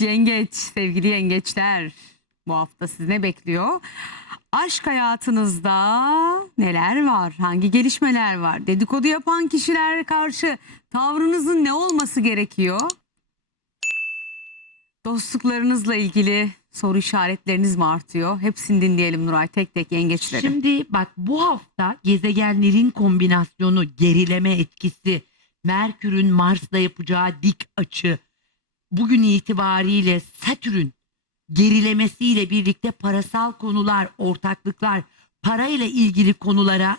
Yengeç, sevgili yengeçler. Bu hafta sizi ne bekliyor? Aşk hayatınızda neler var? Hangi gelişmeler var? Dedikodu yapan kişiler karşı tavrınızın ne olması gerekiyor? Dostluklarınızla ilgili soru işaretleriniz mi artıyor? Hepsini dinleyelim Nuray tek tek yengeçleri. Şimdi bak bu hafta gezegenlerin kombinasyonu, gerileme etkisi, Merkür'ün Mars'la yapacağı dik açı, bugün itibariyle Satürn gerilemesiyle birlikte parasal konular, ortaklıklar, parayla ilgili konulara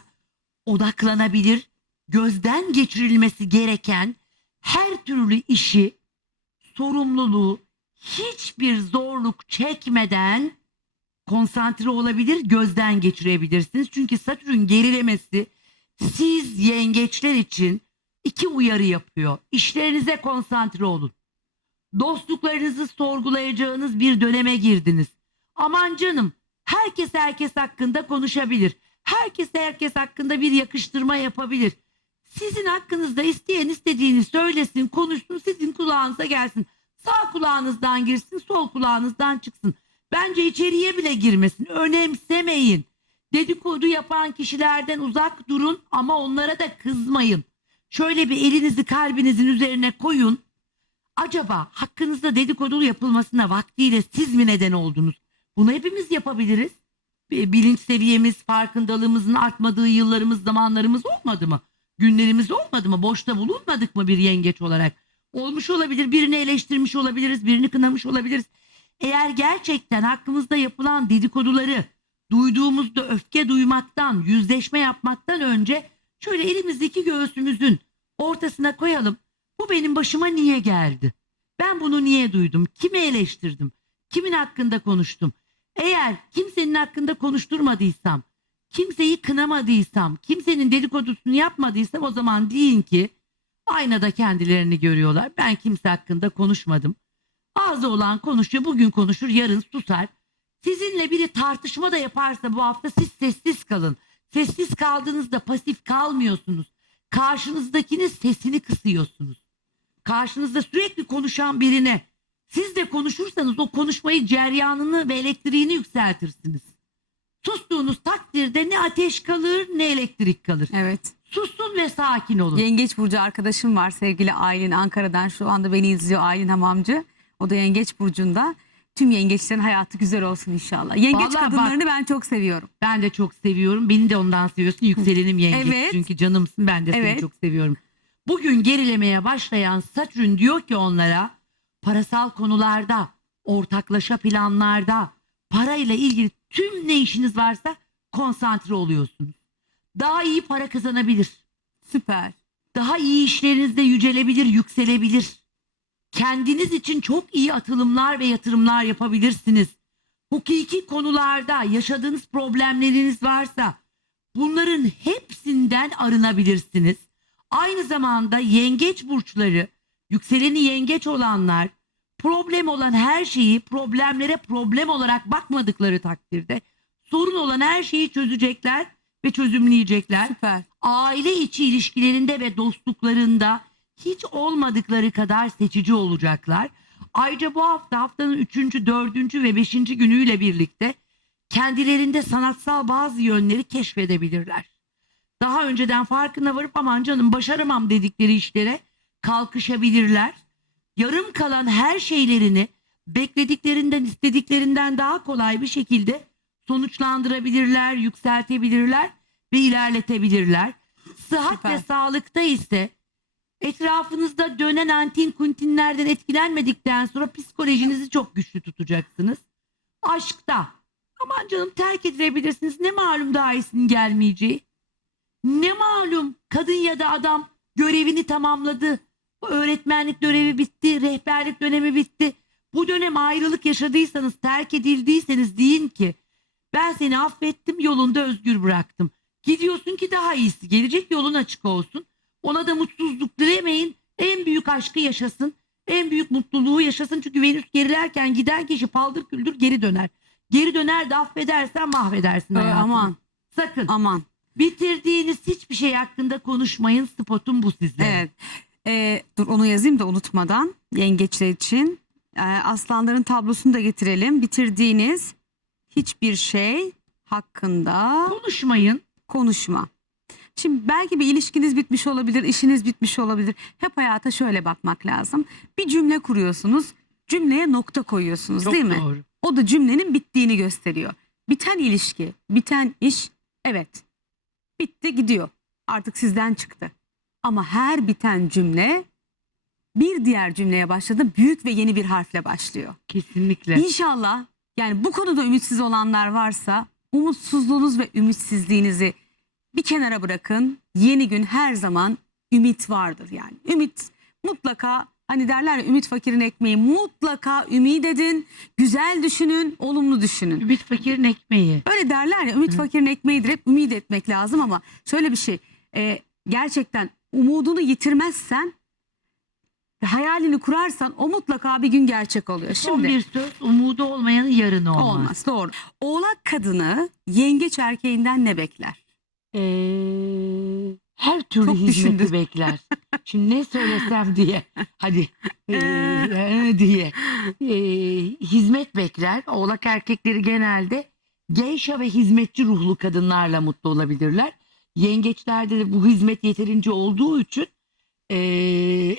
odaklanabilir, gözden geçirilmesi gereken her türlü işi, sorumluluğu hiçbir zorluk çekmeden konsantre olabilir, gözden geçirebilirsiniz. Çünkü Satürn gerilemesi siz yengeçler için iki uyarı yapıyor. İşlerinize konsantre olun. Dostluklarınızı sorgulayacağınız bir döneme girdiniz. Aman canım, herkes herkes hakkında konuşabilir. Herkes herkes hakkında bir yakıştırma yapabilir. Sizin hakkınızda isteyen istediğini söylesin, konuşsun, sizin kulağınıza gelsin. Sağ kulağınızdan girsin, sol kulağınızdan çıksın. Bence içeriye bile girmesin. Önemsemeyin. Dedikodu yapan kişilerden uzak durun ama onlara da kızmayın. Şöyle bir elinizi kalbinizin üzerine koyun. Acaba hakkınızda dedikodu yapılmasına vaktiyle siz mi neden oldunuz? Bunu hepimiz yapabiliriz. Bi- Bilinç seviyemiz, farkındalığımızın artmadığı yıllarımız, zamanlarımız olmadı mı? Günlerimiz olmadı mı? Boşta bulunmadık mı bir yengeç olarak? Olmuş olabilir, birini eleştirmiş olabiliriz, birini kınamış olabiliriz. Eğer gerçekten hakkımızda yapılan dedikoduları duyduğumuzda öfke duymaktan, yüzleşme yapmaktan önce şöyle elimizdeki göğsümüzün ortasına koyalım. Bu benim başıma niye geldi? Ben bunu niye duydum? Kimi eleştirdim? Kimin hakkında konuştum? Eğer kimsenin hakkında konuşturmadıysam, kimseyi kınamadıysam, kimsenin dedikodusunu yapmadıysam o zaman deyin ki aynada kendilerini görüyorlar. Ben kimse hakkında konuşmadım. Ağzı olan konuşuyor. Bugün konuşur, yarın susar. Sizinle biri tartışma da yaparsa bu hafta siz sessiz kalın. Sessiz kaldığınızda pasif kalmıyorsunuz. Karşınızdakinin sesini kısıyorsunuz. Karşınızda sürekli konuşan birine siz de konuşursanız o konuşmayı ceryanını ve elektriğini yükseltirsiniz. Sustuğunuz takdirde ne ateş kalır ne elektrik kalır. Evet. Susun ve sakin olun. Yengeç Burcu arkadaşım var sevgili Aylin Ankara'dan şu anda beni izliyor Aylin Hamamcı. O da Yengeç Burcu'nda. Tüm yengeçlerin hayatı güzel olsun inşallah. Yengeç Vallahi bak- kadınlarını ben çok seviyorum. Ben de çok seviyorum. Beni de ondan seviyorsun. Yükselenim yengeç. Evet. Çünkü canımsın. Ben de seni Evet. çok seviyorum. Bugün gerilemeye başlayan Satürn diyor ki onlara parasal konularda, ortaklaşa planlarda, parayla ilgili tüm ne işiniz varsa konsantre oluyorsunuz. Daha iyi para kazanabilir. Süper. Daha iyi işlerinizde yücelebilir, yükselebilir. Kendiniz için çok iyi atılımlar ve yatırımlar yapabilirsiniz. Hukuki konularda yaşadığınız problemleriniz varsa bunların hepsinden arınabilirsiniz. Aynı zamanda yengeç burçları, yükseleni yengeç olanlar problem olan her şeyi problemlere problem olarak bakmadıkları takdirde sorun olan her şeyi çözecekler ve çözümleyecekler Süper. aile içi ilişkilerinde ve dostluklarında hiç olmadıkları kadar seçici olacaklar. Ayrıca bu hafta haftanın 3. 4. ve 5. günüyle birlikte kendilerinde sanatsal bazı yönleri keşfedebilirler. Daha önceden farkına varıp aman canım başaramam dedikleri işlere kalkışabilirler. Yarım kalan her şeylerini beklediklerinden istediklerinden daha kolay bir şekilde sonuçlandırabilirler, yükseltebilirler ve ilerletebilirler. Sıhhat Süper. ve sağlıkta ise etrafınızda dönen antin kuntinlerden etkilenmedikten sonra psikolojinizi çok güçlü tutacaksınız. Aşkta aman canım terk edilebilirsiniz ne malum daha iyisinin gelmeyeceği. Ne malum kadın ya da adam görevini tamamladı. Öğretmenlik görevi bitti, rehberlik dönemi bitti. Bu dönem ayrılık yaşadıysanız, terk edildiyseniz deyin ki ben seni affettim, yolunda özgür bıraktım. Gidiyorsun ki daha iyisi gelecek, yolun açık olsun. Ona da mutsuzluk dilemeyin. En büyük aşkı yaşasın. En büyük mutluluğu yaşasın. Çünkü Venüs gerilerken giden kişi paldır küldür geri döner. Geri döner de affedersen mahvedersin hayatını. aman Sakın. aman. Bitirdiğiniz hiçbir şey hakkında konuşmayın. Spotum bu sizde. Evet. Ee, dur onu yazayım da unutmadan yengeçler için. e, aslanların tablosunu da getirelim. Bitirdiğiniz hiçbir şey hakkında Konuşmayın. konuşma. Şimdi belki bir ilişkiniz bitmiş olabilir, işiniz bitmiş olabilir. Hep hayata şöyle bakmak lazım. Bir cümle kuruyorsunuz, cümleye nokta koyuyorsunuz Çok değil mi? doğru. O da cümlenin bittiğini gösteriyor. Biten ilişki, biten iş evet. Bitti gidiyor. Artık sizden çıktı. Ama her biten cümle bir diğer cümleye başladı. Büyük ve yeni bir harfle başlıyor. Kesinlikle. İnşallah yani bu konuda ümitsiz olanlar varsa umutsuzluğunuz ve ümitsizliğinizi bir kenara bırakın. Yeni gün her zaman ümit vardır yani. Ümit mutlaka hani derler ya ümit fakirin ekmeği mutlaka ümit edin. Güzel düşünün, olumlu düşünün. Ümit fakirin ekmeği. Öyle derler ya ümit fakirin ekmeğidir hep ümit etmek lazım ama şöyle bir şey e, gerçekten umudunu yitirmezsen hayalini kurarsan o mutlaka bir gün gerçek oluyor. Son Şimdi bir söz umudu olmayanın yarını olmaz. olmaz doğru. Oğlak kadını yengeç erkeğinden ne bekler? Ee, her türlü Çok hizmeti düşündün. bekler. Şimdi ne söylesem diye. Hadi Ee. ee, diye. Ee, hizmet bekler. Oğlak erkekleri genelde geyşa ve hizmetçi ruhlu kadınlarla mutlu olabilirler. Yengeçlerde de bu hizmet yeterince olduğu için ee,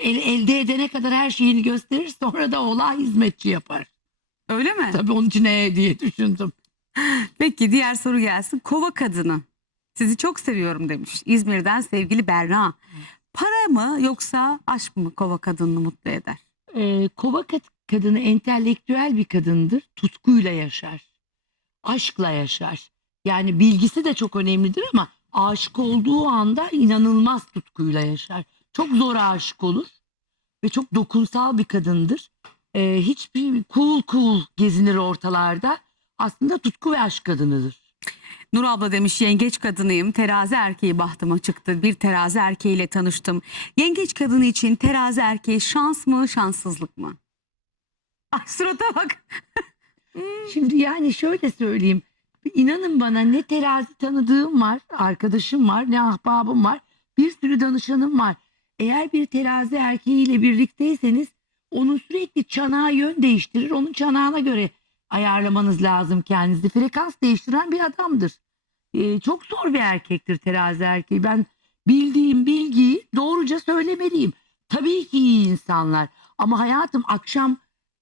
el, elde edene kadar her şeyini gösterir. Sonra da oğlağa hizmetçi yapar. Öyle mi? Tabii onun için ee diye düşündüm. Peki diğer soru gelsin. Kova kadını. Sizi çok seviyorum demiş. İzmir'den sevgili Berna. Para mı yoksa aşk mı kova kadınını mutlu eder? Ee, kova kad- kadını entelektüel bir kadındır. Tutkuyla yaşar. Aşkla yaşar. Yani bilgisi de çok önemlidir ama aşık olduğu anda inanılmaz tutkuyla yaşar. Çok zor aşık olur ve çok dokunsal bir kadındır. Ee, hiçbir cool cool gezinir ortalarda. Aslında tutku ve aşk kadınıdır. Nur abla demiş yengeç kadınıyım. Terazi erkeği bahtıma çıktı. Bir terazi erkeğiyle tanıştım. Yengeç kadını için terazi erkeği şans mı şanssızlık mı? Ay surata bak. Şimdi yani şöyle söyleyeyim. İnanın bana ne terazi tanıdığım var, arkadaşım var, ne ahbabım var. Bir sürü danışanım var. Eğer bir terazi erkeğiyle birlikteyseniz onun sürekli çanağı yön değiştirir. Onun çanağına göre ayarlamanız lazım kendinizi. Frekans değiştiren bir adamdır. Ee, çok zor bir erkektir terazi erkeği. Ben bildiğim bilgiyi doğruca söylemeliyim. Tabii ki iyi insanlar. Ama hayatım akşam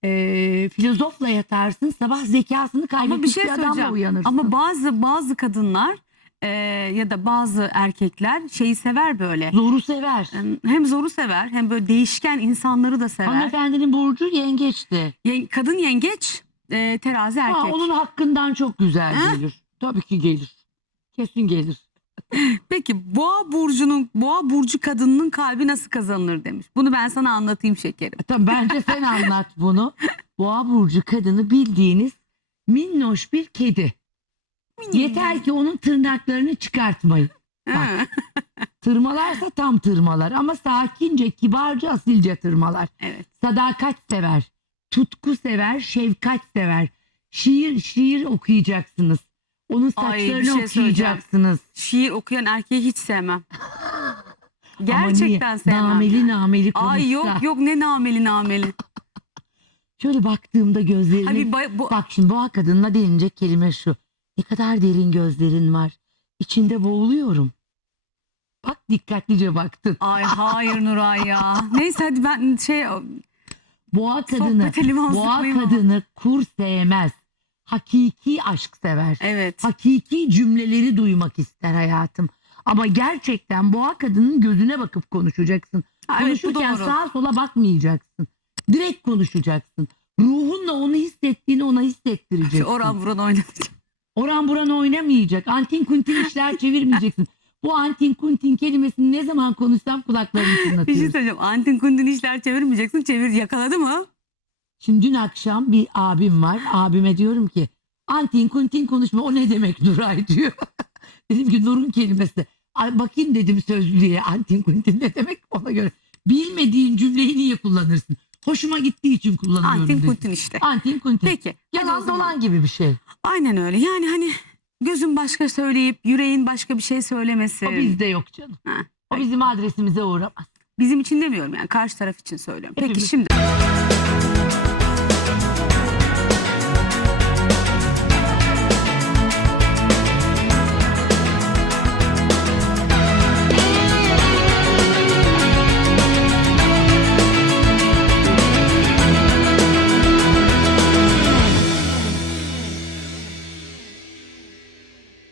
e, filozofla yatarsın, sabah zekasını kaybetmiş Ama bir şey adamla söyleyeceğim. uyanırsın. Ama bazı bazı kadınlar e, ya da bazı erkekler şeyi sever böyle. Zoru sever. Hem zoru sever hem böyle değişken insanları da sever. Hanımefendinin burcu yengeçti. Yen- kadın yengeç, e, terazi erkek. Ha, onun hakkından çok güzel Ha? gelir. Tabii ki gelir. Kesin gelir. Peki boğa burcunun boğa burcu kadınının kalbi nasıl kazanılır demiş. Bunu ben sana anlatayım şekerim. E, Tabii bence sen anlat bunu. Boğa burcu kadını bildiğiniz minnoş bir kedi. Yeter ki onun tırnaklarını çıkartmayın. Bak. Ha, Tırmalarsa tam tırmalar ama sakince, kibarca, asilce tırmalar. evet. Sadakat sever, tutku sever, şefkat sever. Şiir şiir okuyacaksınız. Onun Ay, bir saçlarını şey söyleyeceğim. okuyacaksınız. Şiir okuyan erkeği hiç sevmem. Ama Gerçekten niye? sevmem. Nameli nameli konuşsa. Ay yok yok ne nameli nameli. Şöyle baktığımda gözlerine. Abi bay- bu Bak şimdi boğa kadınla denilecek kelime şu. Ne kadar derin gözlerin var. İçinde boğuluyorum. Bak dikkatlice baktın. Ay hayır Nuray ya. Neyse hadi ben şey Boğa kadını, boğa ama. kadını kur sevmez. Hakiki aşk sever. Evet. Hakiki cümleleri duymak ister hayatım. Ama gerçekten boğa kadının gözüne bakıp konuşacaksın. Ha, evet, bu Konuşurken doğru. sağa sola bakmayacaksın. Direkt konuşacaksın. Ruhunla onu hissettiğini ona hissettireceksin. Şu oran buran oynatacağım. Oran buran oynamayacak. Antin kuntin işler çevirmeyeceksin. Bu antin kuntin kelimesini ne zaman konuşsam kulaklarını Bir şey çınlatıyor. söyleyeceğim. Antin kundin işler çevirmeyeceksin. Çevir yakaladı mı? Şimdi dün akşam bir abim var. Abime diyorum ki antin kuntin konuşma o ne demek Nuray diyor. dedim ki Nur'un kelimesi. Ay, bakayım dedim sözlüğe antin kuntin ne demek ona göre. Bilmediğin cümleyi niye kullanırsın? Hoşuma gittiği için kullanıyorum Antin dedim. kuntin işte. Antin kuntin. Peki. Yalan dolan gibi bir şey. Aynen öyle. Yani hani gözün başka söyleyip yüreğin başka bir şey söylemesi. O bizde yok canım. Ha. O bizim adresimize uğramaz. Bizim için demiyorum yani karşı taraf için söylüyorum. Peki Hepimiz- şimdi